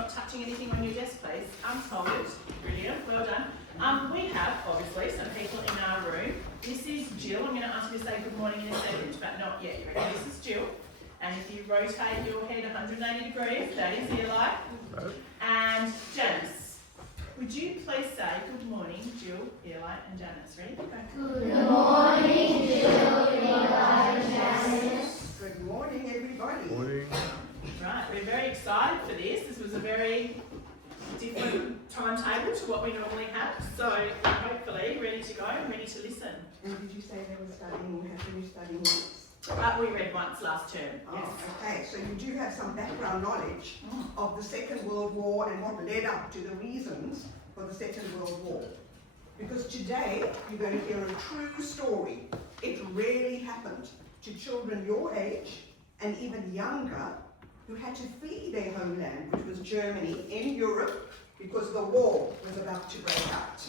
not touching anything on your desk, please. Hold it. Brilliant. Well done. We have, obviously, some people in our room. This is Jill. I'm going to ask you to say good morning in a second, but not yet. Ready? This is Jill. And if you rotate your head 180 degrees, that is Eli. And Janice. Would you please say good morning, Jill, Eli, and Janice? Ready? Go. Good morning, Jill, Eli, and Janice. Good morning, everybody. Morning. Right, we're very excited for this. This was a very different timetable to what we normally have. So hopefully ready to go and ready to listen. And did you say they were studying or have finished studying once? We read once last term. Oh, Yes. okay, so you do have some background knowledge of the Second World War and what led up to the reasons for the Second World War. Because today you're going to hear a true story. It really happened to children your age and even younger who had to flee their homeland, which was Germany, in Europe, because the war was about to break out.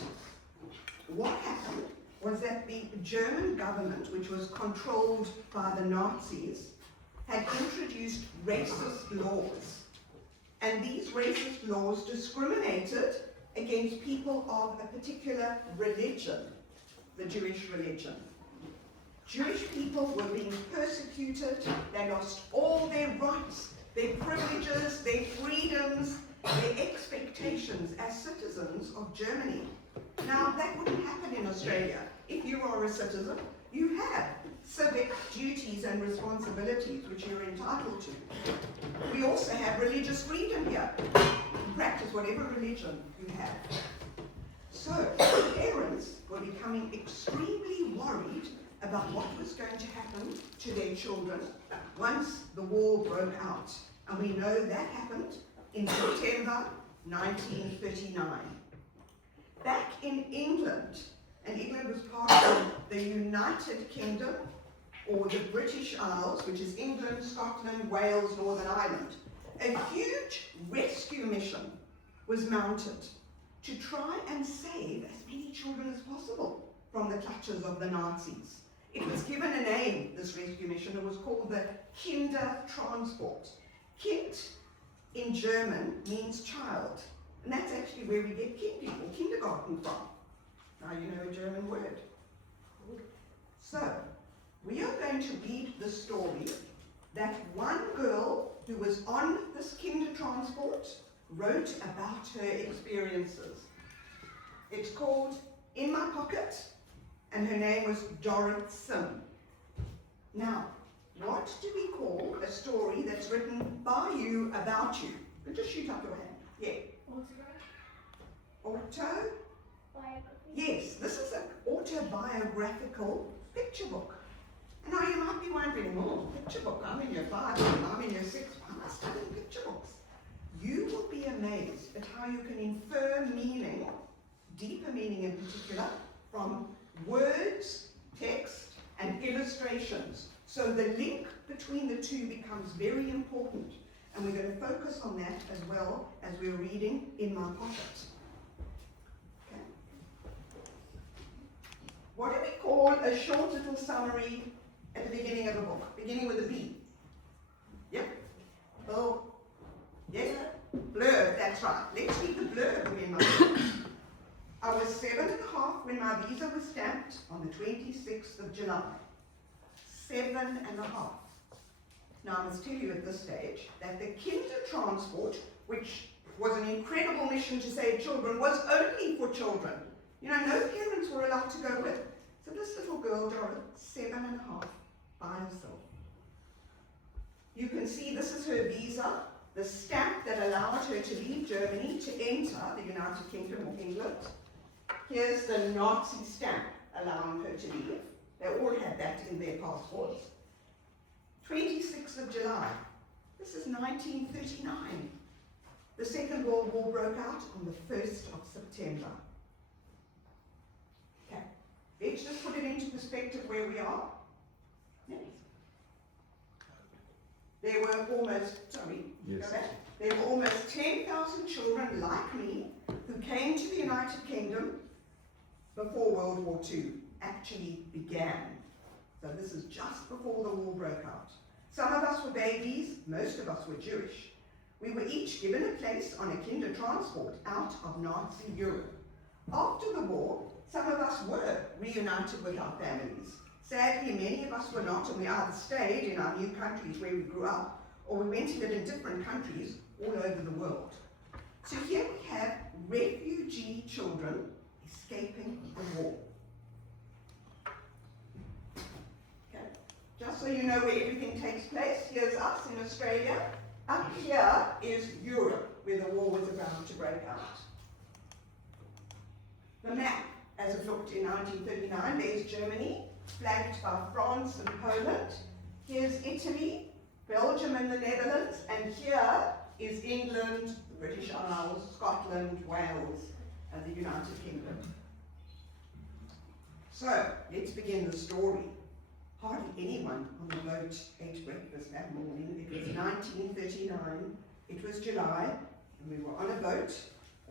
What happened was that the German government, which was controlled by the Nazis, had introduced racist laws. And these racist laws discriminated against people of a particular religion, the Jewish religion. Jewish people were being persecuted. They lost all their rights, their privileges, their freedoms, their expectations as citizens of Germany. Now, that wouldn't happen in Australia. If you are a citizen, you have civic duties and responsibilities which you're entitled to. We also have religious freedom here. You practice whatever religion you have. So, parents were becoming extremely worried about what was going to happen to their children once the war broke out. And we know that happened in September 1939. Back in England, and England was part of the United Kingdom, or the British Isles, which is England, Scotland, Wales, Northern Ireland, a huge rescue mission was mounted to try and save as many children as possible from the clutches of the Nazis. It was given a name, this rescue mission. It was called the Kindertransport. Kind in German means child. And that's actually where we get Kind or kindergarten from. Now you know a German word. So, we are going to read the story that one girl who was on this Kindertransport wrote about her experiences. It's called In My Pocket, and her name was Dorrit Sim. Now, what do we call a story that's written by you about you? Just shoot up your hand. Yeah. Autobiography? Yes, this is an autobiographical picture book. And now you might be wondering, oh, picture book, I'm in year 5, I'm in year 6, why am I studying picture books? You will be amazed at how you can infer meaning, deeper meaning in particular, from words, text, and illustrations. So the link between the two becomes very important. And we're going to focus on that as well as we're reading In My Pocket. Okay. What do we call a short little summary at the beginning of a book? Beginning with a B. Yep. Oh. Yes? Blurb, that's right. Let's read the blurb of In My Pocket. I was 7.5 when my visa was stamped on the 26th of July. 7.5. Now I must tell you at this stage that the Kindertransport, which was an incredible mission to save children, was only for children. You know, no parents were allowed to go with. So this little girl, Dorrit, 7.5, by herself. You can see this is her visa, the stamp that allowed her to leave Germany to enter the United Kingdom or England. Here's the Nazi stamp allowing her to leave. They all had that in their passports. 26th of July. This is 1939. The Second World War broke out on the 1st of September. Okay, let's just put it into perspective where we are. Yes. There were almost, there were almost 10,000 children like me who came to the United Kingdom before World War II actually began. So this is just before the war broke out. Some of us were babies, most of us were Jewish. We we were each given a place on a kinder transport out of Nazi Europe. After the war, some of us were reunited with our families. Sadly, many of us were not, and we either stayed in our new countries where we grew up, or we went to live in different countries all over the world. So here we have refugee children escaping the war. Okay. Just so you know where everything takes place, here's us in Australia. Up here is Europe, where the war was about to break out. The map, as it looked in 1939, there's Germany, flanked by France and Poland. Here's Italy, Belgium and the Netherlands, and here is England, the British Isles, Scotland, Wales, and the United Kingdom. So, let's begin the story. Hardly anyone on the boat ate breakfast that morning. It was 1939, it was July, and we were on a boat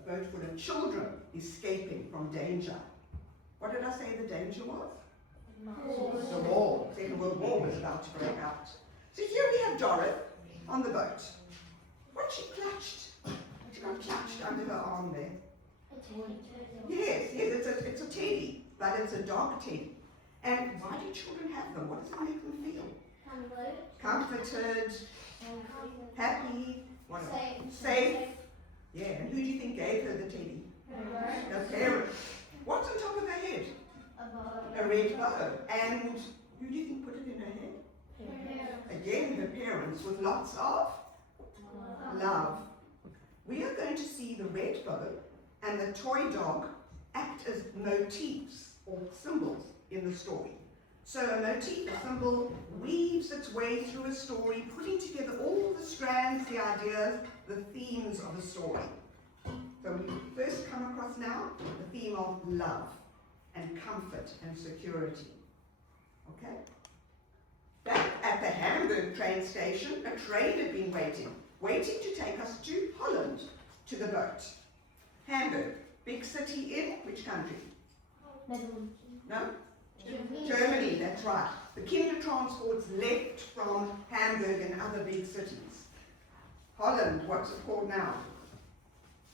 full of children escaping from danger. What did I say the danger was? The war. The Second World War was about to break out. So here we have Dorothy on the boat. What she clutched? She got clutched under her arm there. Yes, it's a teddy, but it's a dog teddy. And why do children have them? What does it make them feel? Comforted, happy, what else? Safe. Yeah, and who do you think gave her the teddy? Her parents. What's on top of her head? A red bow. And who do you think put it in her head? Again, her parents, with lots of love. We are going to see the red bow and the toy dog act as motifs or symbols in the story. So a motif, a symbol, weaves its way through a story, putting together all the strands, the ideas, the themes of a story. So we first come across now the theme of love and comfort and security. Okay? Back at the Hamburg train station, a train had been waiting to take us to Holland, to the boat. Hamburg, big city in which country? No? Germany, that's right. The kinder transports left from Hamburg and other big cities. Holland, what's it called now?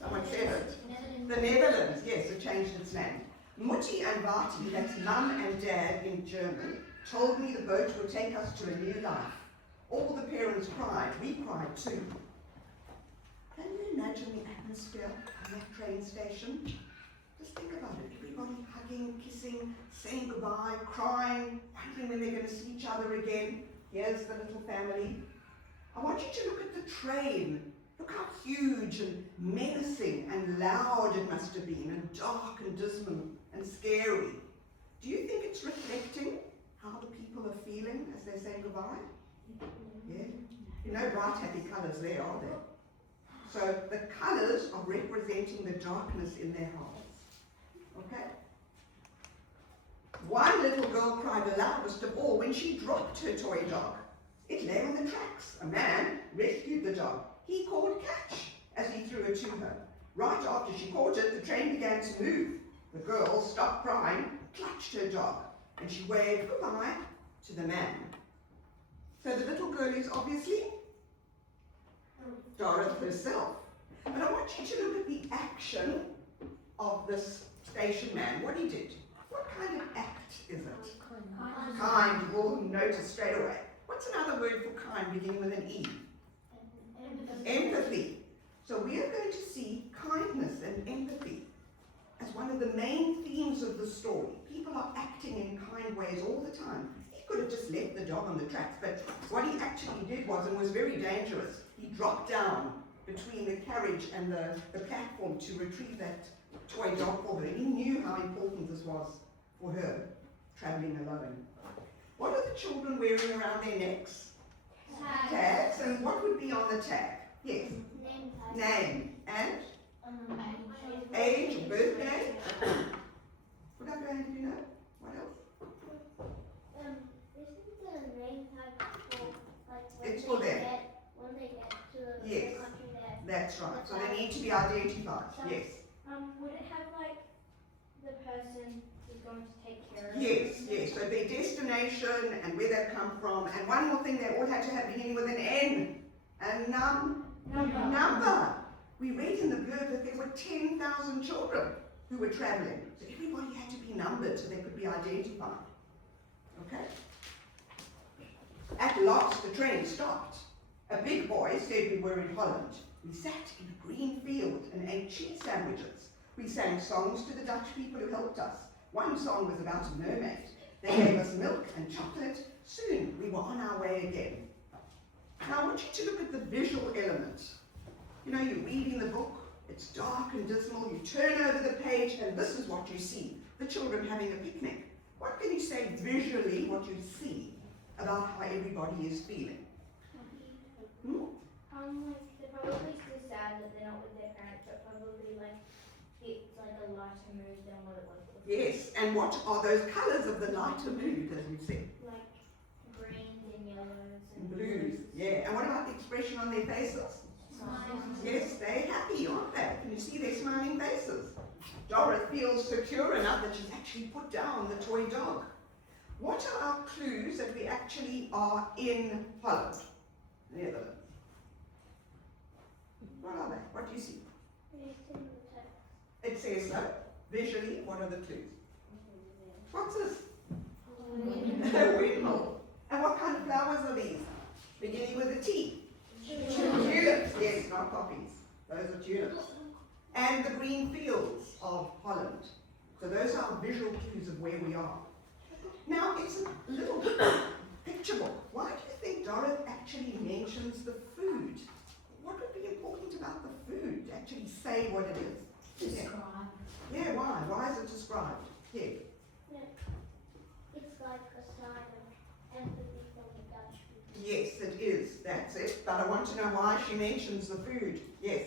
Someone said it. The Netherlands, yes, it changed its name. Mutti and Vati, that's mum and dad in German, told me the boat would take us to a new life. All the parents cried. We cried too. Can you imagine the atmosphere on that train station? Just think about it. Everybody hugging, kissing, saying goodbye, crying, wondering when they're going to see each other again. Here's the little family. I want you to look at the train. Look how huge and menacing and loud it must have been, and dark and dismal and scary. Do you think it's reflecting how the people are feeling as they say goodbye? Yeah. You know, bright, happy colours there, are there? So the colours are representing the darkness in their hearts. Okay? One little girl cried the loudest of all when she dropped her toy dog. It lay on the tracks. A man rescued the dog. He called catch as he threw it to her. Right after she caught it, the train began to move. The girl stopped crying, clutched her dog, and she waved goodbye to the man. So the little girl is obviously Dorothy herself. But I want you to look at the action of this station man, what he did. What kind of act is it? Kind, you all notice straight away. What's another word for kind beginning with an E? Empathy. So we are going to see kindness and empathy as one of the main themes of the story. People are acting in kind ways all the time. He could have just left the dog on the tracks, but what he actually did was, and was very dangerous, he dropped down between the carriage and the platform to retrieve that toy dog for her. He knew how important this was for her, travelling alone. What are the children wearing around their necks? Tags. And what would be on the tag? Yes. Name. And? Age, birthday. What other name do you know? What else? Isn't the name tag for, like, It's for them. When they get to the Yes. country there? That's right. So they need to be identified. Yes. Would it have, like, the person who's going to take care of Yes, yes. So their destination and where they've come from. And one more thing, they all had to have beginning with an N. And number. were 10,000 children who were travelling. So everybody had to be numbered so they could be identified. Okay? At last, the train stopped. A big boy said we were in Holland. We sat in a green field and ate cheese sandwiches. We sang songs to the Dutch people who helped us. One song was about a mermaid. They gave us milk and chocolate. Soon we were on our way again. Now I want you to look at the visual element. You know, you're reading the book, it's dark and dismal, you turn over the page and this is what you see. The children having a picnic. What can you say visually, what you see about how everybody is feeling? Like they're probably still sad that they're not with their parents, but probably like it's like a lighter mood than what it was before. Yes, and what are those colours of the lighter mood, as we said? Like greens and yellows and Blues, yeah. And what about the expression on their faces? Smiles. Yes, they're happy, aren't they? Can you see their smiling faces? Dorothy feels secure enough that she's actually put down the toy dog. What are our clues that we actually are in Holland, Netherlands? What are they? What do you see? It says so. Visually, what are the clues? What's this? A windmill. And what kind of flowers are these? Beginning with a T. Tulips. Yes, not poppies. Those are tulips. And the green fields of Holland. So those are our visual clues of where we are. Now, it's a little picture book. Why do you think Dorothy actually mentions the food? What would be important about the food? Actually say what it is. Describe. Yeah, why? Why is it described? Yeah. It's like a sign of empathy from the Dutch people. Yes, it is. That's it. But I want to know why she mentions the food. Yes.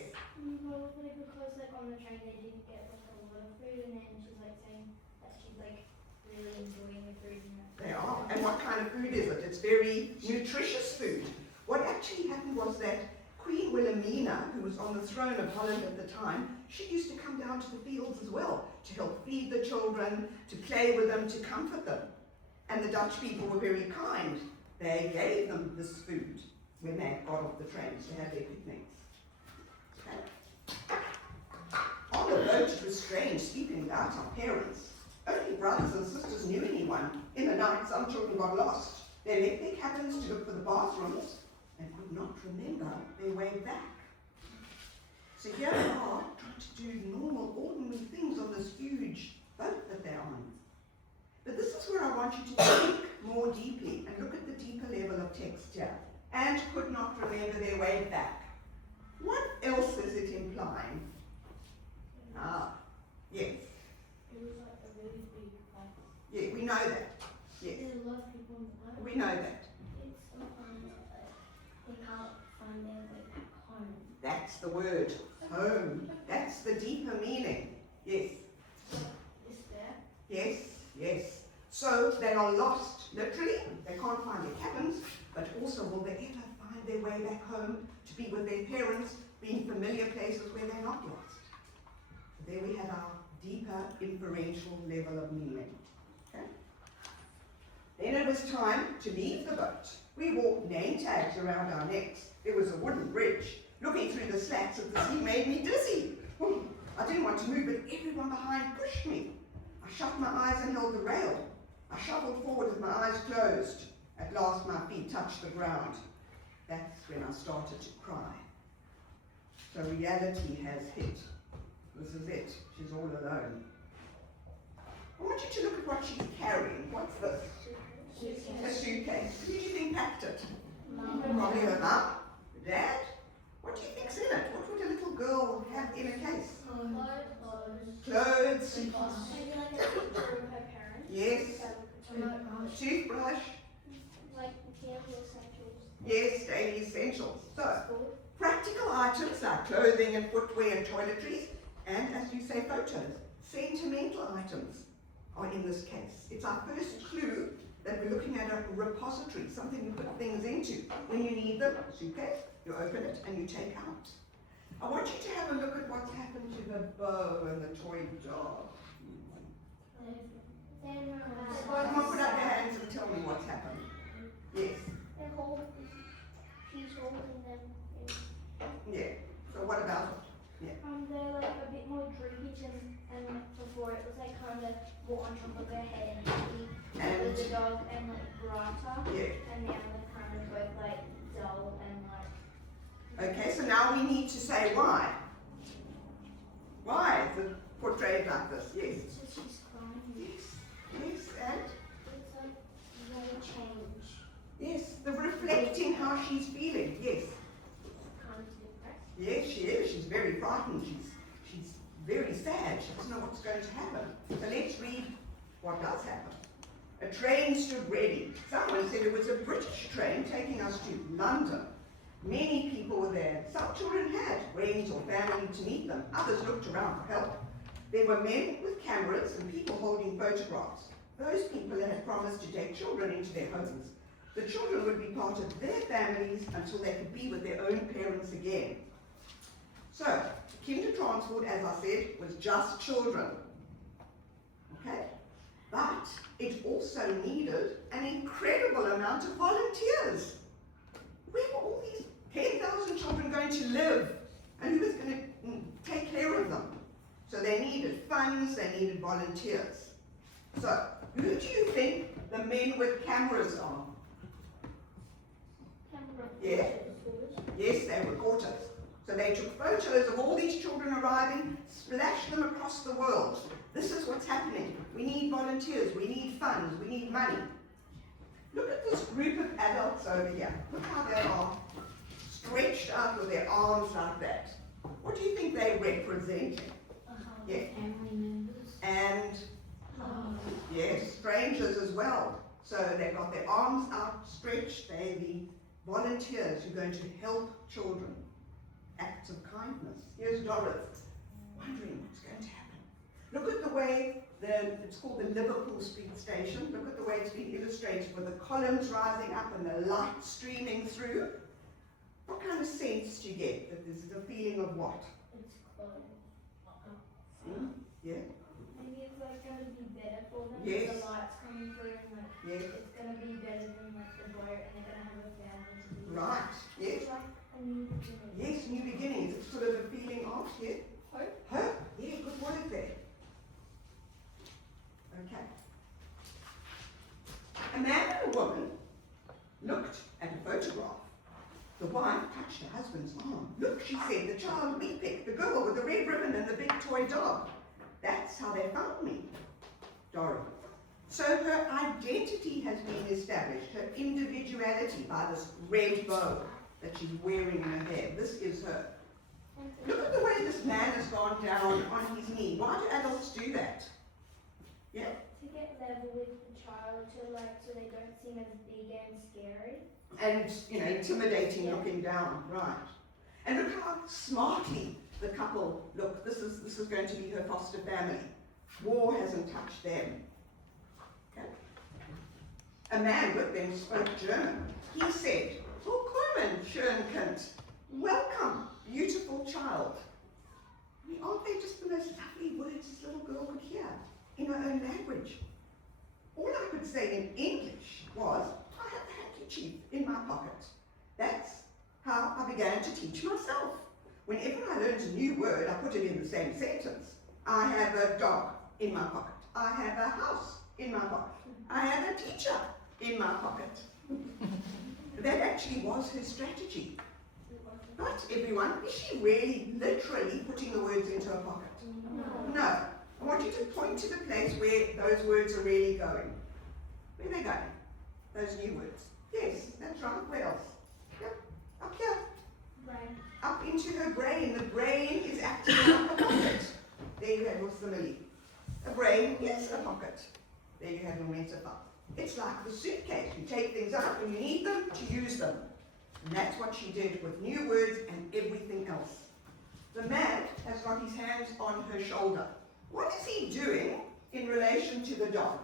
Probably because like on the train they didn't get like a lot of food, and then she's like saying that she's like really enjoying the food. They are. And what kind of food is it? It's very nutritious food. What actually happened was that Queen Wilhelmina, who was on the throne of Holland at the time, she used to come down to the fields as well to help feed the children, to play with them, to comfort them. And the Dutch people were very kind. They gave them this food when they got off the trains to have their picnics. Okay. On the boat, it was strange sleeping without our parents. Only brothers and sisters knew anyone. In the night, some children got lost. They left their cabins to look for the bathrooms and could not remember their way back. So here they are, trying to do normal, ordinary things on this huge boat that they're on. But this is where I want you to think more deeply and look at the deeper level of text here. And could not remember their way back. What else is it implying? Ah, yes. It was like a really big place. Yeah, we know that. Yes, There's a lot of people on the boat. we know that. It's they can't find their way back home. That's the word, home. That's the deeper meaning. Yes, Is there? yes, yes. So they are lost, literally. They can't find their cabins, but also will they ever find their way back home to be with their parents, be in familiar places where they're not lost? There we have our deeper inferential level of meaning. Okay? Then it was time to leave the boat. We wore name tags around our necks. There was a wooden bridge. Looking through the slats of the sea made me dizzy. I didn't want to move, but everyone behind pushed me. I shut my eyes and held the rail. I shuffled forward with my eyes closed. At last my feet touched the ground. That's when I started to cry. So reality has hit. This is it. She's all alone. I want you to look at what she's carrying. What's this? A suitcase. Who do you think packed it? Probably her mum. Dad? What do you think's in it? What would a little girl have in a case? Clothes. Maybe like a picture of her parents. Yes. Toothbrush. Like daily essentials. Yes, daily essentials. So, School. practical items like clothing and footwear and toiletries, and as you say, photos. Sentimental items are in this case. It's our first clue that we're looking at a repository, something you put things into. When you need them, suitcase, you open it and you take out. I want you to have a look at what's happened to the bow and the toy dog. Come on, put up your hands and tell me what's happened. Yes. He's holding them. Yeah. So what about it? They're like a bit it was like kind of more on top of her head and heavy And with the dog and like brighter. yeah. And now they're kind of both like dull and like. Okay, so now we need to say why. Why is it portrayed like this? Yes. It's just she's crying. Yes. Yes, and It's like very change. yes, the reflecting how she's feeling. Yes. Kind of depressed. Yes, she is. She's very frightened. She's very sad. She doesn't know what's going to happen. So let's read what does happen. A train stood ready. Someone said it was a British train taking us to London. Many people were there. Some children had friends or family to meet them. Others looked around for help. There were men with cameras and people holding photographs. Those people had promised to take children into their homes. The children would be part of their families until they could be with their own parents again. So, Kindertransport, as I said, was just children. Okay? But it also needed an incredible amount of volunteers. Where were all these 10,000 children going to live? And who was going to take care of them? So they needed funds, they needed volunteers. So, who do you think the men with cameras are? Yeah. Yes, they were porters. So they took photos of all these children arriving, splashed them across the world. This is what's happening. We need volunteers, we need funds, we need money. Look at this group of adults over here. Look how they are stretched out with their arms like that. What do you think they're representing? Yeah. Family members. And yes, strangers as well. So they've got their arms outstretched. They're the volunteers who are going to help children. Acts of kindness. Here's Doris, wondering what's going to happen. Look at the way it's called the Liverpool Street Station. Look at the way it's been illustrated with the columns rising up and the light streaming through. What kind of sense do you get? That there's a feeling of what? It's closed. Yeah? Maybe it's like going to be better for them. Yes. The lights coming through and like Yes. it's going to be better than like the boat and they're going to have a family to be. Right. Yes. It's like a new beginning. Yes, new beginnings. It's sort of a feeling of, yeah? Hope. Hope. Yeah, good word there. Okay. A man and a woman looked at a photograph. The wife touched her husband's arm. Look, she said, the child we picked, the girl with the red ribbon and the big toy dog. That's how they found me, Dorothy. So her identity has been established, her individuality by this red bow that she's wearing in her hair. This is her. Look at the way this man has gone down on his knee. Why do adults do that? Yeah? To get level with the child to like so they don't seem as big and scary. And, you know, intimidating looking down, right. And look how smartly the couple look. This is going to be her foster family. War hasn't touched them. Okay. A man with them spoke German. He said, "Willkommen, schön Kind. Welcome, beautiful child." I mean, aren't they just the most lovely words this little girl could hear in her own language? All I could say in English was, "I have a handkerchief in my pocket." That's how I began to teach myself. Whenever I learned a new word, I put it in the same sentence. I have a dog in my pocket. I have a house in my pocket. I have a teacher in my pocket. That actually was her strategy. Right, everyone? Is she really, literally putting the words into her pocket? No. I want you to point to the place where those words are really going. Where are they going? Those new words. Yes, that's right. Where else? Yep, up here. Brain. Up into her brain. The brain is acting like a pocket. There you have your simile. A brain is a pocket. There you have your metaphor. It's like the suitcase. You take things out when you need them to use them. And that's what she did with new words and everything else. The man has got his hands on her shoulder. What is he doing in relation to the dog?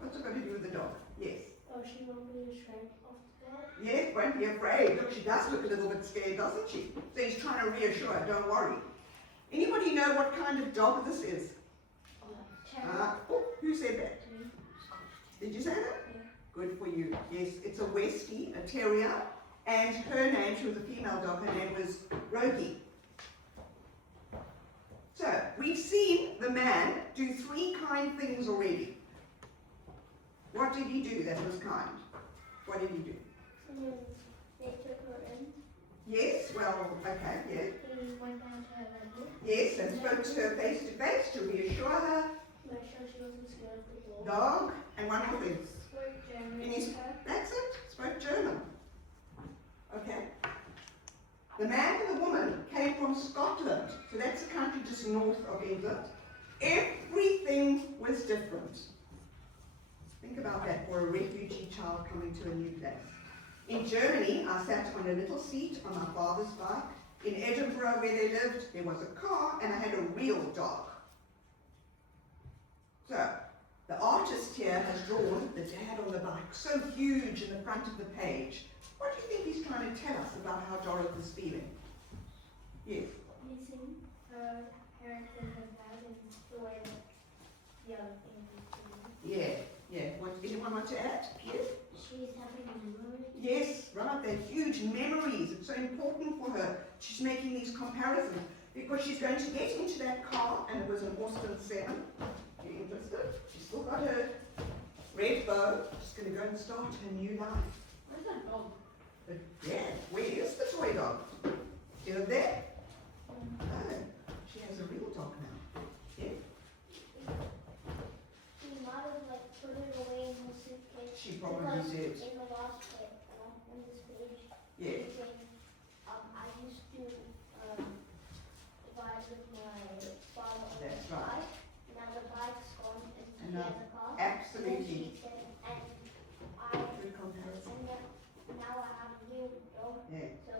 What's it got to do with the dog? Yes. Oh, she won't be ashamed of the dog. Yes, won't be afraid. Look, she does look a little bit scared, doesn't she? So he's trying to reassure her, don't worry. Anybody know what kind of dog this is? Oh, who said that? Did you say that? Yeah. Good for you. Yes, it's a Westie, a terrier, and her name, she was a female dog, her name was Rogie. So, we've seen the man do 3 kind things already. What did he do that was kind? What did he do? They took her in. Yes, well, okay, yes. He went down to her level. Yes, and spoke to her face to face to reassure her. Make sure she wasn't scared of the dog. Dog, and one more thing. Spoke German And he's- to her. That's it, spoke German. Okay. The man and the woman came from Scotland, so that's a country just north of England. Everything was different. Think about that for a refugee child coming to a new place. In Germany, I sat on a little seat on my father's bike. In Edinburgh, where they lived, there was a car and I had a real dog. So, the artist here has drawn the dad on the bike, so huge in the front of the page. What do you think he's trying to tell us about how Dorothy is feeling? Yes. Missing her parents and her dad and the way that the other thing is doing. Yeah, yeah. Anyone want to add? Yes? She's having a memory. Yes, right. They're huge memories. It's so important for her. She's making these comparisons because she's going to get into that car, and it was an Austin 7. You interested? She's still got her red bow. She's going to go and start her new life. Where's that dog? But yeah, where is the toy dog? Still there? No, she has a real dog now. Yeah, She might have like put it away in her suitcase. she probably Because did. in the last page, in this page, Yeah, it's saying, I used to ride with my father on That's his right. bike. Now the bike's gone and she And now- has a car. absolutely. And I Good comparison. and then now I have a new dog, Yeah, so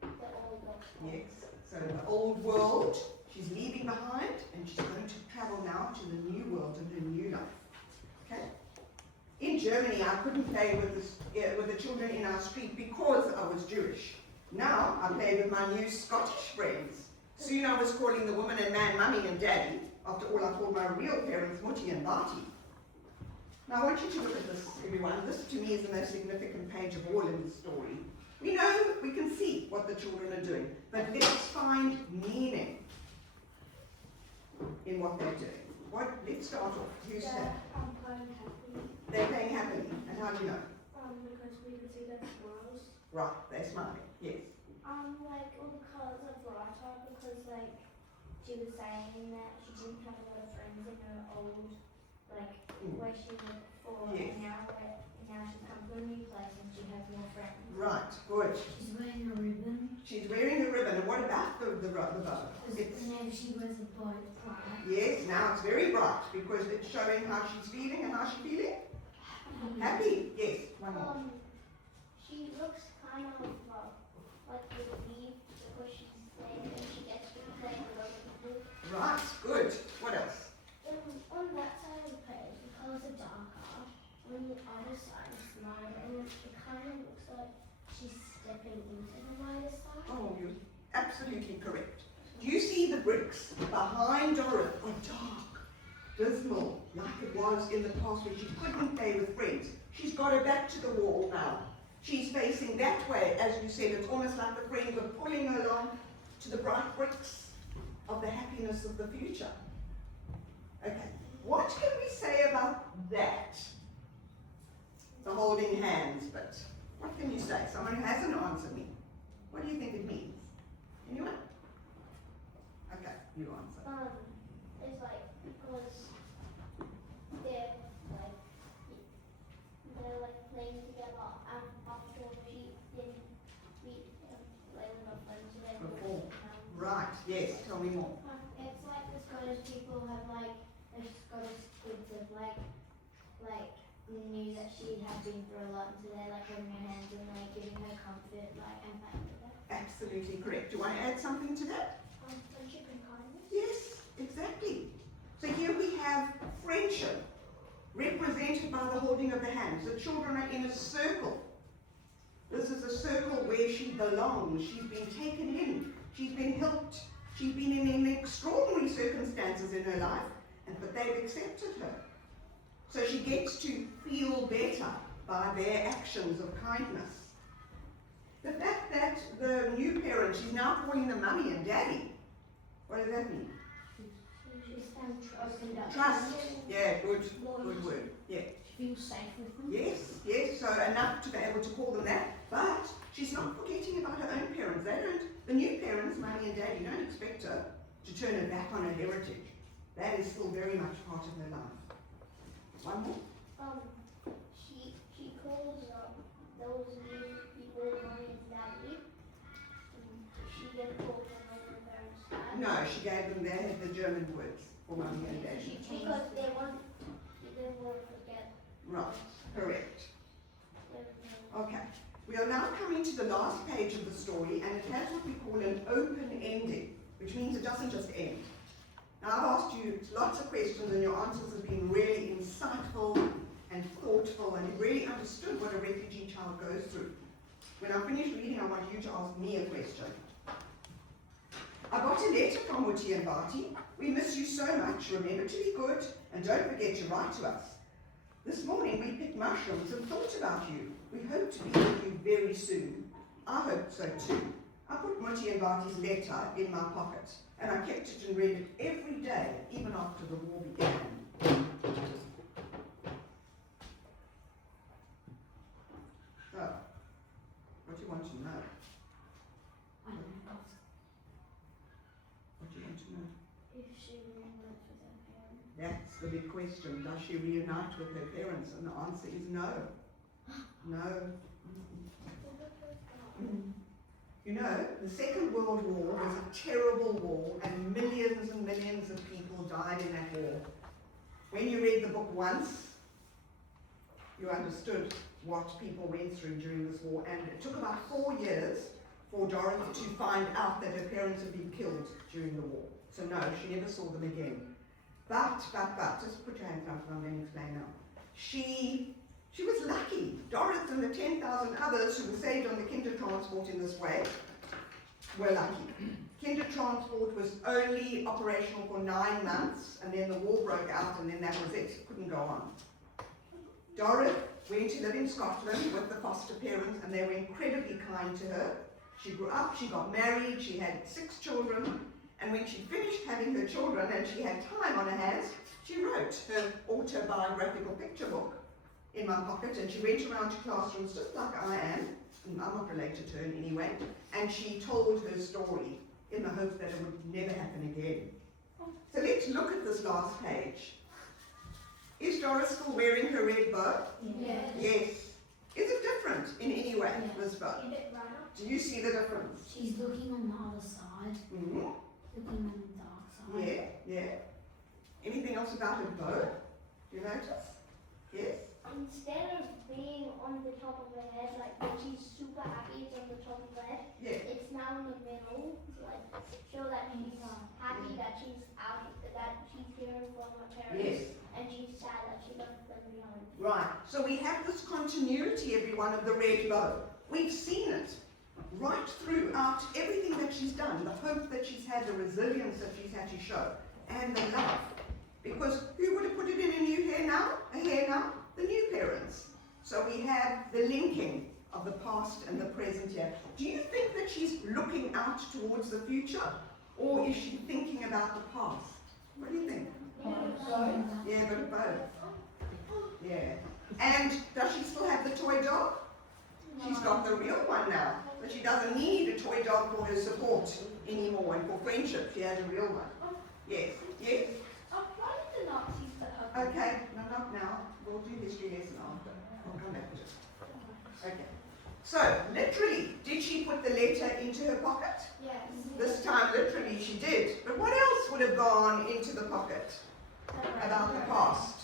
they're all dogs. yes. So the old world, she's leaving behind, and she's going to travel now to the new world and her new life. Okay. In Germany, I couldn't play with the children in our street because I was Jewish. Now I play with my new Scottish friends. Soon I was calling the woman and man mummy and daddy. After all, I called my real parents Mutti and Bati. Now I want you to look at this, everyone. This to me is the most significant page of all in the story. We know, we can see what the children are doing, but let's find meaning in what they're doing. Let's start off. Who's that? I'm kind of happy, They're playing happily. And how do you know? because we can see their smiles. Right, they're smiling. Yes. Like all the colours are brighter because like she was saying that she didn't have a lot of friends in her old like where she lived before, Yes. and now she's come to a new place and she has more friends. Right, good. She's wearing a ribbon. She's wearing a ribbon. And what about the bow? It's, Whenever she wears a bow, it's bright. yes, now it's very bright because it's showing how she's feeling. And how's she feeling? Happy. Yes, one more. She looks kind of like relieved because she's there and she gets to play with other people. Right, good. What else? On that side of the page, the colours are darker. On the other side, it's lighter, and it kind of looks like she's stepping into the lighter side. Oh, you're absolutely correct. Do you see the bricks behind Dorothy are dark, dismal, like it was in the past when she couldn't play with friends? She's got her back to the wall now. She's facing that way, as you said. It's almost like the friends are pulling her along to the bright bricks of the happiness of the future. Okay, what can we say about that? The holding hands, but what can you say? Someone who hasn't answered me. What do you think it means? Anyone? Okay, you answer. It's like because they're like playing together after she didn't play with her friends today. Before. Right, yes, tell me more. It's like the Scottish people have like the Scottish kids have like knew that she had been through a lot, and so they're like holding her hands and like giving her comfort, like and playing with her. Absolutely correct. Do I add something to that? Friendship and kindness. Yes, exactly. So here we have friendship, represented by the holding of the hands. The children are in a circle. This is a circle where she belongs. She's been taken in. She's been helped. She's been in extraordinary circumstances in her life, but they've accepted her. So she gets to feel better by their actions of kindness. The fact that the new parent, she's now calling them mummy and daddy. What does that mean? Trust. Yeah, good word. Yeah. She feels safe with them. Yes, so enough to be able to call them that, but she's not forgetting about her own parents. The new parents, Mummy and Daddy, don't expect her to turn her back on her heritage. That is still very much part of her life. One more? She calls those new people Mommy and Daddy. She didn't call them on her parents' side. No, she gave them, they had the German words for Mummy and Daddy. Because they didn't want to forget. Right, correct. Okay, we are now coming to the last page of the story, and it has what we call an open ending, which means it doesn't just end. Now, I've asked you lots of questions, and your answers have been really insightful and thoughtful, and you've really understood what a refugee child goes through. When I finish reading, I want you to ask me a question. I got a letter from Muti and Bati. We miss you so much. Remember to be good, and don't forget to write to us. This morning we picked mushrooms and thought about you. We hope to be with you very soon. I hope so too. I put Muti and Bati's letter in my pocket, and I kept it and read it every day, even after the war began. So, what do you want to know? I don't know. What do you want to know? If she reunites with her parents. That's the big question. Does she reunite with her parents? And the answer is no. No. You know, the Second World War was a terrible war, and millions of people died in that war. When you read the book once, you understood what people went through during this war, and it took about 4 years for Dorothy to find out that her parents had been killed during the war. So no, she never saw them again. But, just put your hand up and I'm going to explain now. She was lucky. Dorothy and the 10,000 others who were saved on the Kinder Transport in this way were lucky. Kinder Transport was only operational for 9 months, and then the war broke out, and then that was it. It couldn't go on. Dorothy went to live in Scotland with the foster parents, and they were incredibly kind to her. She grew up, she got married, she had 6 children, and when she finished having her children and she had time on her hands, she wrote her autobiographical picture book in my pocket, and she went around to classrooms just like I am, and I'm not related to her in any way, and she told her story in the hope that it would never happen again. So let's look at this last page. Is Doris still wearing her red bow? Yes. Yes. Is it different in any way, this bow? Keep it right up. Do you see the difference? She's looking on the other side. Mm-hmm. Looking on the dark side. Yeah. Anything else about her bow? Do you notice? Yes? Instead of being on the top of her head, like when she's super happy, it's on the top of her head. Yeah. It's now in the middle to like show that she's happy that she's out, that she's hearing from her parents, Yes. and she's sad that she left them behind. Right. So we have this continuity, everyone, of the red bow. We've seen it right throughout everything that she's done, the hope that she's had, the resilience that she's had to show, and the love. Because who would have put it in a new hair now? The new parents. So we have the linking of the past and the present here. Do you think that she's looking out towards the future, or is she thinking about the past? What do you think? Yeah, but both. Yeah. And does she still have the toy dog? She's got the real one now, but she doesn't need a toy dog for her support anymore, and for friendship she has a real one. Yes. Why did the Nazis put her? Okay, no, not now. We'll do history lesson after. I'll come back to it. Okay. So, literally, did she put the letter into her pocket? Yes. This time, literally, she did. But what else would have gone into the pocket about the past?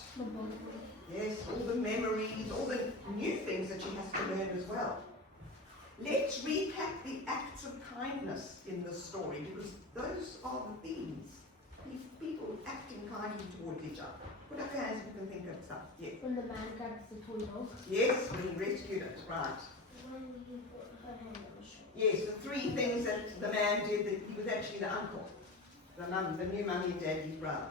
Yes, all the memories, all the new things that she has to learn as well. Let's recap the acts of kindness in this story, because those are the themes. These people acting kindly towards each other. Put up your hands if you can think of stuff. Yes. When the man grabs the toy dog. Yes, when he rescued it, right. When he put her hand on the shoulder. Yes, the 3 things that the man did, that he was actually the uncle. The new mummy and daddy's brother.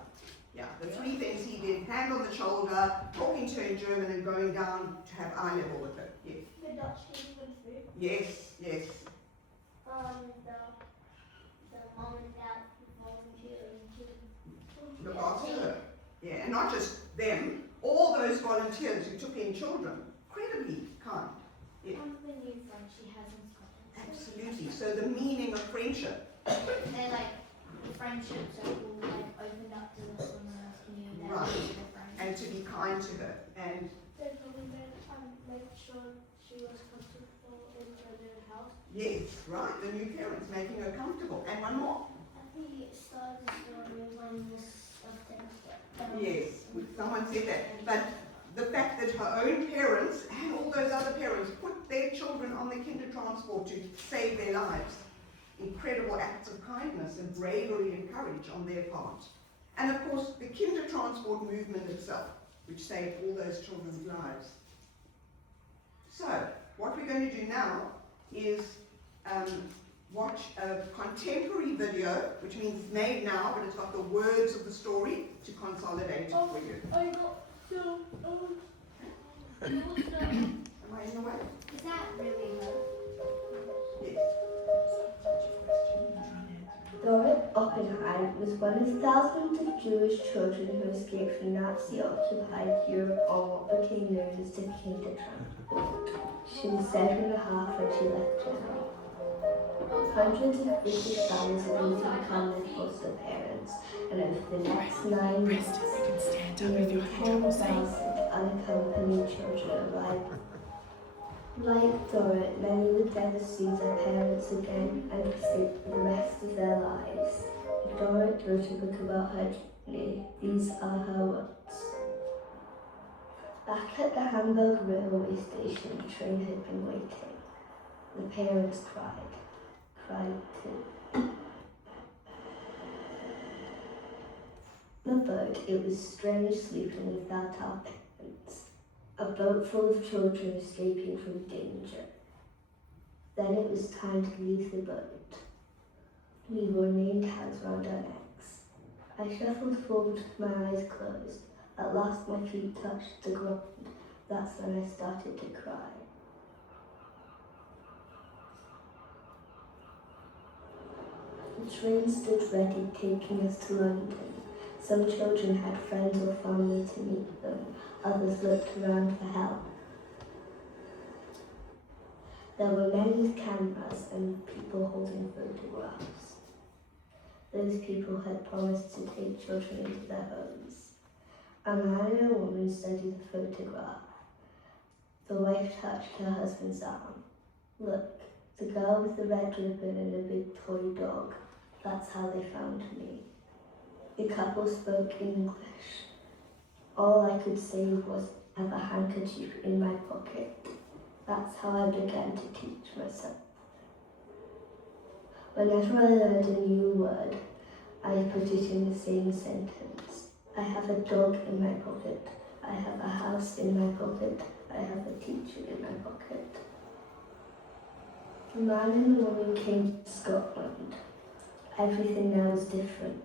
Yeah, the 3 things he did: hand on the shoulder, talking to her in German, and going down to have eye level with her. Yes. The Dutch king went through. Yes. The mom and dad volunteering to Look after them, all those volunteers who took in children, incredibly kind. Yeah. The new friends she has in Scotland. Absolutely. So the meaning of friendship. They're like the friendships are all like opened up to someone else new that Right. is their friend. And to be kind to her. And They probably made sure she was comfortable in her new house. yes, right, the new parents making her comfortable. And one more. I think it started the story when the stuff didn't Yes, someone said that. But the fact that her own parents and all those other parents put their children on the kinder transport to save their lives. Incredible acts of kindness and bravery and courage on their part. And of course, the kinder transport movement itself, which saved all those children's lives. So, what we're going to do now is watch a contemporary video, which means it's made now, but it's got the words of the story to consolidate it for you. I got so Am I in the way? Is that really her? Yes. Dorrit Oppenheim was one of thousands of Jewish children who escaped from Nazi-occupied Europe on what became known as the Kinder Transport. She was 7.5 when she left Germany. Hundreds of British families agreed to become their foster parents, and over the next 9 months, nearly 10,000 unaccompanied children arrived. Like Dorrit, many would never see their parents again and escape for the rest of their lives. Dorrit wrote a book about her journey. These are her words. Back at the Hamburg railway station, the train had been waiting. The parents cried too. The boat, it was strange sleeping without our parents. A boat full of children escaping from danger. Then it was time to leave the boat. We wore name tags round our necks. I shuffled forward with my eyes closed. At last my feet touched the ground. That's when I started to cry. The train stood ready, taking us to London. Some children had friends or family to meet them. Others looked around for help. There were men with cameras and people holding photographs. Those people had promised to take children into their homes. A man and a woman studied the photograph. The wife touched her husband's arm. Look, the girl with the red ribbon and a big toy dog. That's how they found me. The couple spoke English. All I could say was, have a handkerchief in my pocket. That's how I began to teach myself. Whenever I learned a new word, I put it in the same sentence. I have a dog in my pocket. I have a house in my pocket. I have a teacher in my pocket. The man and the woman came to Scotland. Everything now was different.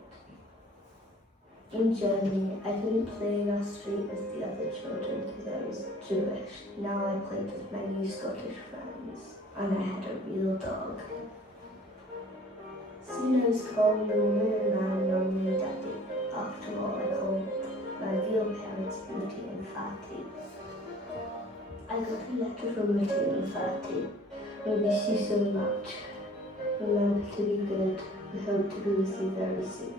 In Germany, I didn't play in our street with the other children because I was Jewish. Now I played with my new Scottish friends, and I had a real dog. Soon I was calling the woman and man Mummy and Daddy. After all, I called my real parents Mutti and Fati. I got a letter from Mutti and Fati. We miss you so much. Remember to be good. We hope to be with you very soon.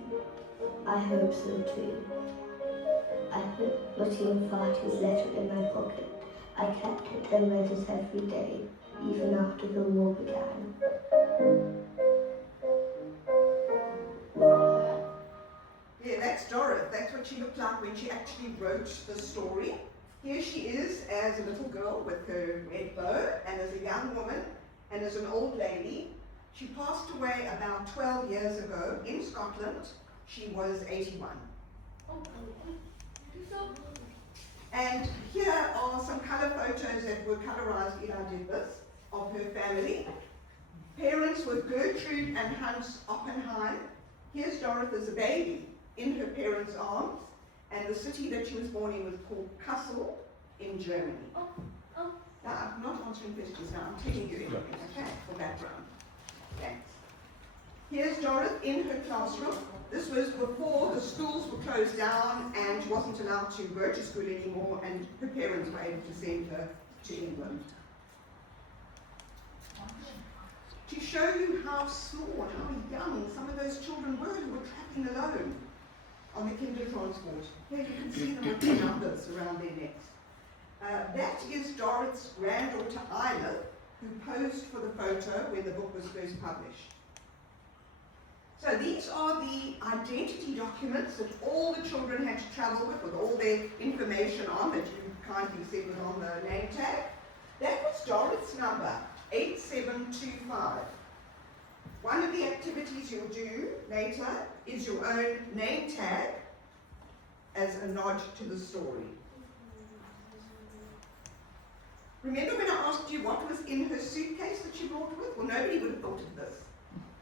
I hope so too. I put Mutti and Fati's letter in my pocket. I kept it and read it every day, even after the war began. Yeah, that's Dorrit. That's what she looked like when she actually wrote the story. Here she is as a little girl with her red bow, and as a young woman, and as an old lady. She passed away about 12 years ago in Scotland. She was 81. And here are some colour photos that were colorized in our dibbers of her family. Parents were Gertrude and Hans Oppenheim. Here's Dorrit as a baby in her parents' arms, and the city that she was born in was called Kassel in Germany. Now, I'm not answering questions now, I'm telling you everything, okay, for background. Thanks. Here's Dorrit in her classroom. This was before the schools were closed down and she wasn't allowed to go to school anymore, and her parents were able to send her to England. To show you how small, how young some of those children were who were travelling alone on the kinder transport. Here you can see them with the numbers around their necks. That is Dorrit's granddaughter Isla, who posed for the photo when the book was first published. So these are the identity documents that all the children had to travel with all their information on, that you kindly said was on the name tag. That was Dorrit's number, 8725. One of the activities you'll do later is your own name tag as a nod to the story. Remember when I asked you what was in her suitcase that she brought with? Well, nobody would have thought of this.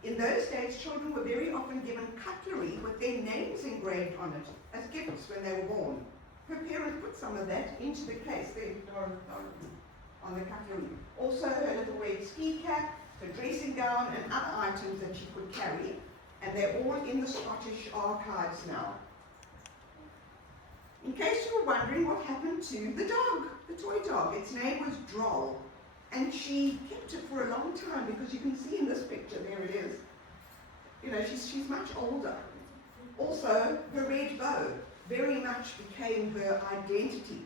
In those days, children were very often given cutlery with their names engraved on it as gifts when they were born. Her parents put some of that into the case there, on the cutlery. Also, her little red ski cap, her dressing gown, and other items that she could carry, and they're all in the Scottish archives now. In case you were wondering what happened to the dog, the toy dog, its name was Droll, and she kept it for a long time, because you can see in this picture, there it is. You know, she's much older. Also, her red bow very much became her identity.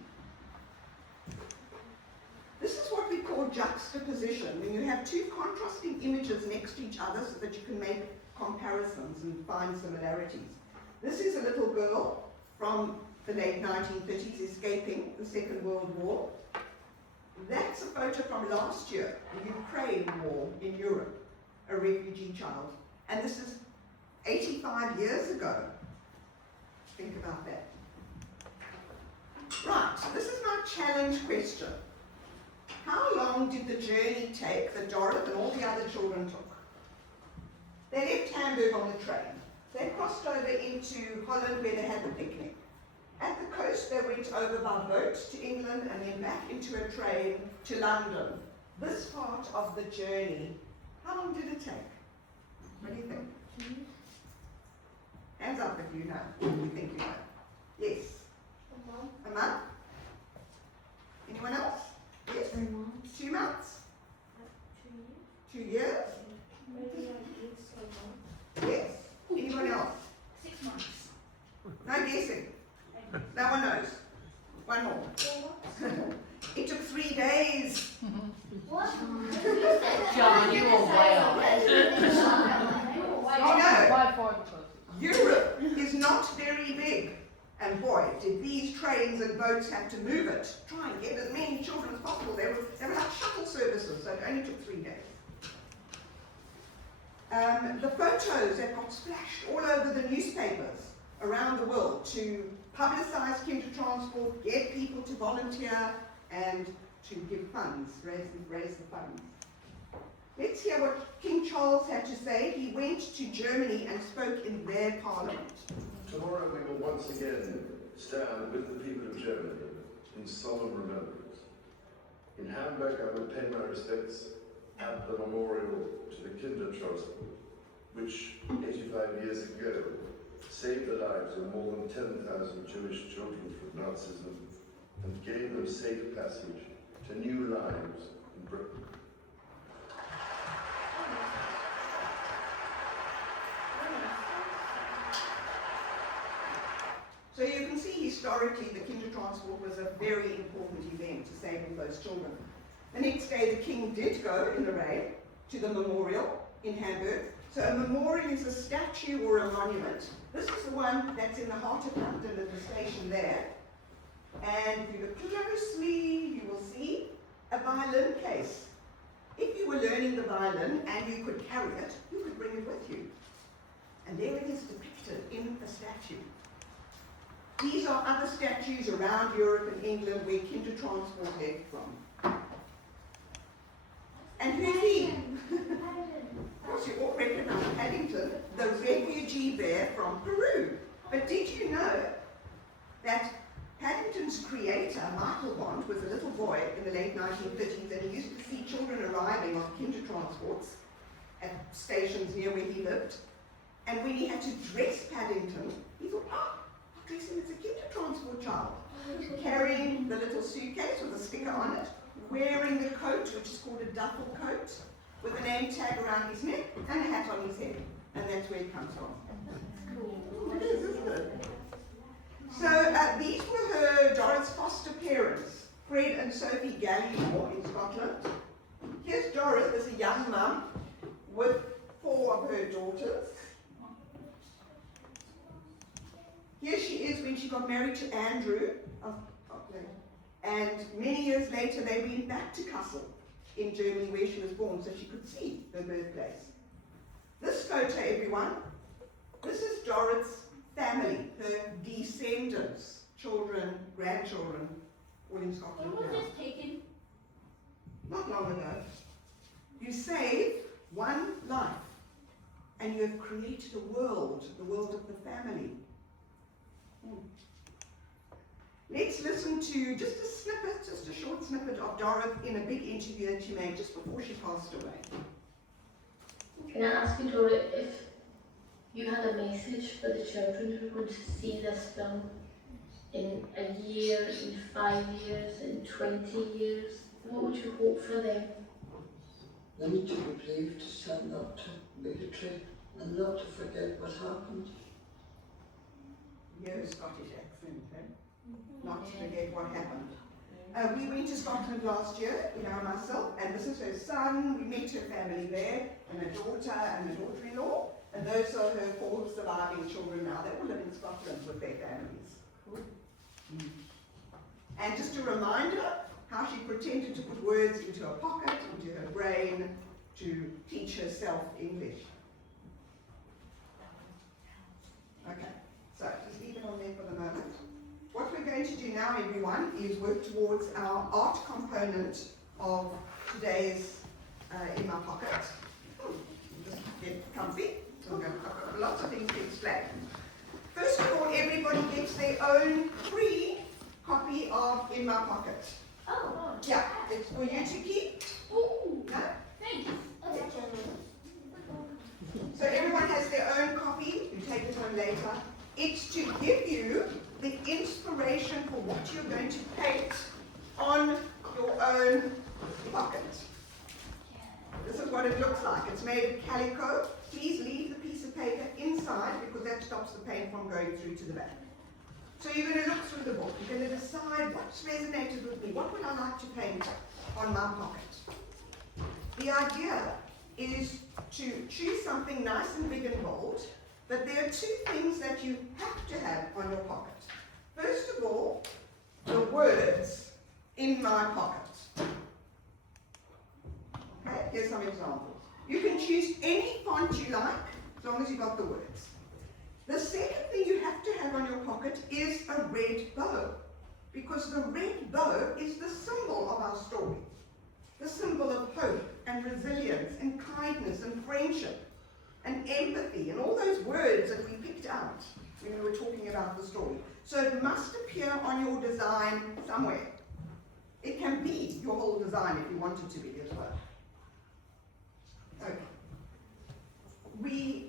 This is what we call juxtaposition, when you have two contrasting images next to each other so that you can make comparisons and find similarities. This is a little girl from the late 1930s escaping the Second World War. That's a photo from last year, the Ukraine war in Europe, a refugee child. And this is 85 years ago. Think about that. Right, so this is my challenge question. How long did the journey take that Dorrit and all the other children took? They left Hamburg on the train. They crossed over into Holland where they had the picnic. At the coast they went over by boat to England and then back into a train to London. This part of the journey, how long did it take? What do you think? Hands up if you know. You think you know. Yes. A month? Anyone else? Yes? 2 months? 2 years? Yes. Anyone else? 6 months. No guessing. No one knows. One more. It took 3 days. What? John, you were way off. You know, By 4 Europe is not very big. And boy, did these trains and boats have to move it. Try and get as many children as possible. They were like shuttle services, so it only took 3 days. The photos that got splashed all over the newspapers around the world to publicise kinder transport, get people to volunteer, and to give funds, raise the funds. Let's hear what King Charles had to say. He went to Germany and spoke in their parliament. Tomorrow we will once again stand with the people of Germany in solemn remembrance. In Hamburg I will pay my respects at the memorial to the kinder transport, which 85 years ago saved the lives of more than 10,000 Jewish children from Nazism and gave them safe passage to new lives in Britain. So you can see historically the kinder transport was a very important event to save all those children. The next day the king did go in the rain to the memorial in Hamburg. So a memorial is a statue or a monument. This is the one that's in the heart of London at the station there. And if you look closely, you will see a violin case. If you were learning the violin and you could carry it, you could bring it with you. And there it is depicted in a statue. These are other statues around Europe and England where kinder transport left from. And who's he? Of course, you all recognize Paddington, the refugee bear from Peru. But did you know that Paddington's creator, Michael Bond, was a little boy in the late 1930s, and he used to see children arriving on kinder transports at stations near where he lived. And when he had to dress Paddington, he thought, oh, I'll dress him as a kinder transport child. Carrying the little suitcase with a sticker on it, wearing the coat, which is called a duffel coat, with a name tag around his neck and a hat on his head. And that's where it comes from. It is, isn't it? So these were her Doris foster parents, Fred and Sophie Gallimore in Scotland. Here's Doris as a young mum with 4 of her daughters. Here she is when she got married to Andrew, and many years later they went back to Kassel in Germany where she was born so she could see her birthplace. This photo, everyone, this is Doris' family, her descendants, children, grandchildren, all in Scotland When was now. this taken? Not long ago. You save one life and you have created a world, the world of the family. Let's listen to just a snippet, just a short snippet of Doris in a big interview that she made just before she passed away. Can I ask you, Dora, if you had a message for the children who would see this film in a year, in 5 years, in 20 years, what would you hope for them? They need to be brave to stand up to bigotry and not to forget what happened. Your Scottish accent, eh? Not to forget what happened. We went to Scotland last year, myself, and this is her son. We met her family there, and her daughter and her daughter-in-law, and those are her 4 surviving children now. They all live in Scotland with their families. And just a reminder how she pretended to put words into her pocket, into her brain, to teach herself English. Okay, so just leave it on there for the moment. What we're going to do now, everyone, is work towards our art component of today's In My Pocket. Just get comfy. So we've got lots of things to explain. First of all, everybody gets their own free copy of In My Pocket. Oh, Yeah, it's for you to keep. ooh, No? thanks. Okay. So everyone has their own copy. You take it home later. It's to give you the inspiration for what you're going to paint on your own pocket. This is what it looks like. It's made of calico. Please leave the piece of paper inside because that stops the paint from going through to the back. So you're going to look through the book. You're going to decide what's resonated with me. What would I like to paint on my pocket? The idea is to choose something nice and big and bold, but there are 2 things that you have to have on your pocket. First of all, the words in my pocket. Okay, here's some examples. You can choose any font you like, as long as you've got the words. The second thing you have to have on your pocket is a red bow, because the red bow is the symbol of our story. The symbol of hope and resilience and kindness and friendship and empathy and all those words that we picked out when we were talking about the story. So it must appear on your design somewhere. It can be your whole design if you want it to be as well. Okay. We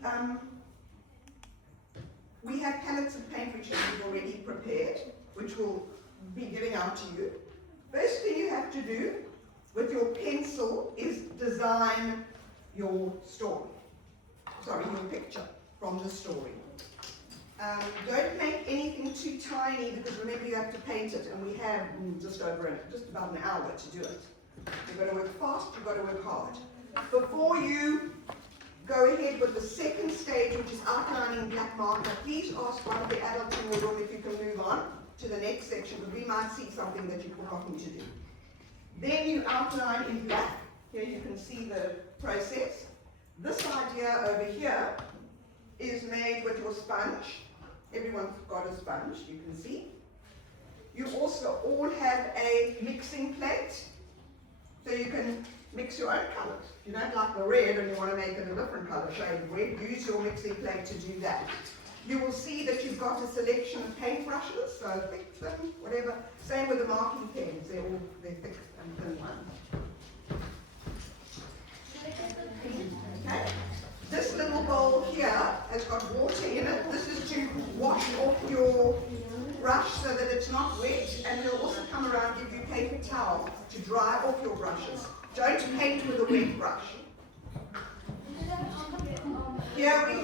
have palettes of paint which we've already prepared, which we'll be giving out to you. First thing you have to do with your pencil is design your story. Sorry, your picture from the story. Don't make anything too tiny because remember you have to paint it, and we have just about an hour to do it. You've got to work fast, you've got to work hard. Before you go ahead with the second stage, which is outlining black marker, please ask one of the adults in the room if you can move on to the next section, because we might see something that you've forgotten to do. Then you outline in black. Here you can see the process. This idea over here is made with your sponge. Everyone's got a sponge, you can see. You also all have a mixing plate, so you can mix your own colours. If you don't like the red and you want to make it a different colour shade of red, use your mixing plate to do that. You will see that you've got a selection of paintbrushes, so thick, thin, whatever. Same with the marking pens, they're thick and thin ones. Okay. This little bowl here has got water in it. This is to wash off your brush so that it's not wet, and we'll also come around and give you paper towel to dry off your brushes. Don't paint with a wet brush. Here we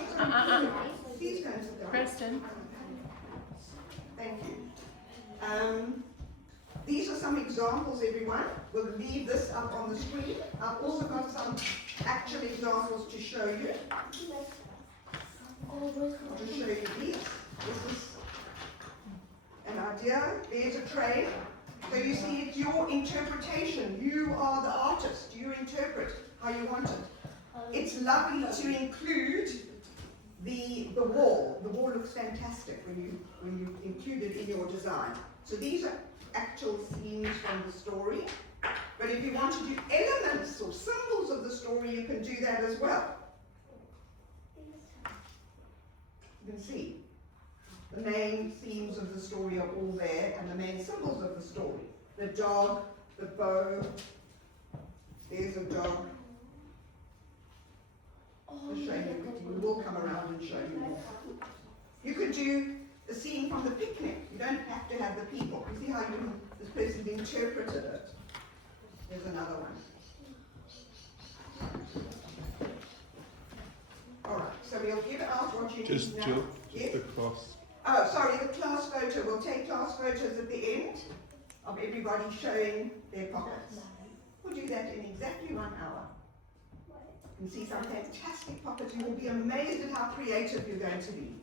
please go and sit down. Preston. Thank you. These are some examples, everyone. We'll leave this up on the screen. I've also got some actual examples to show you. I'll just show you these. This is an idea. There's a train. So you see, it's your interpretation. You are the artist. You interpret how you want it. It's lovely to include the wall. The wall looks fantastic when you include it in your design. So these are actual scenes from the story. But if you want to do elements or symbols of the story, you can do that as well. You can see the main themes of the story are all there, and the main symbols of the story. The dog, the bow, there's a dog. I'll show you, we will come around and show you more. You could do the scene from the picnic. You don't have to have the people. You see how this person interpreted it. There's another one. Alright, so we'll give out what you Just need now. Jill, Yes? the class. Oh, sorry, the class photo. We'll take class photos at the end of everybody showing their pockets. We'll do that in exactly 1 hour. You can see some fantastic pockets. You will be amazed at how creative you're going to be.